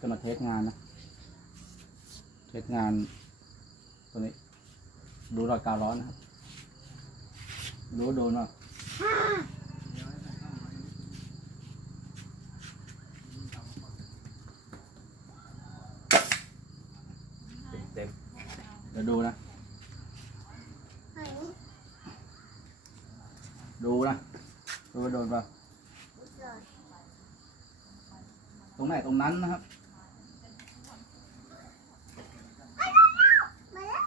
จะมาเทสงานนะ เทสงาน ตัวนี้ ดูรอยกาวร้อนนะครับ ดูว่าโดนว่าเต็มๆเดี๋ยวดูนะไหนดูนะ ดูว่าโดนป่ะเกิดตรงไหนตรงนั้นนะครับ มาแล้ว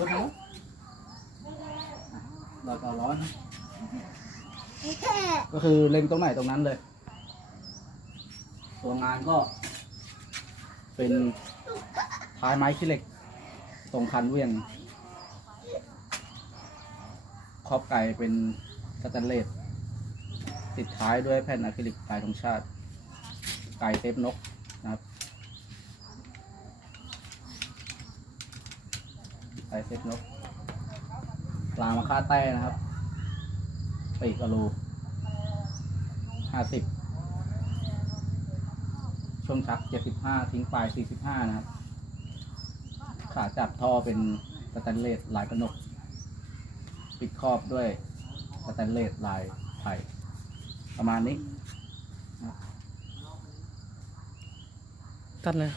รถนะรอยกาวร้อนนะแค่ก็คือเล็งตรงไหนตรงนั้นเลย ตัวงานก็ เป็นท้ายไม้ขี้เหล็ก ตรงคันเวียงครอบไก่เป็นสแตนเลสติดท้ายด้วยแผ่นอะคริลิกลายธงชาติ ไก่เซฟนกนะครับ ไก่เซฟนกปลามาค่าแต้นะครับปีกกะโลห้าสิบช่วงชักเจ็ดสิบห้าทิ้งปลายสี่สิบห้านะครับ ขาจับท่อเป็นสแตนเลสลายกระหนก ปิดครอบด้วยสแตนเลสลายไผ่ประมาณนี้ตัดเลย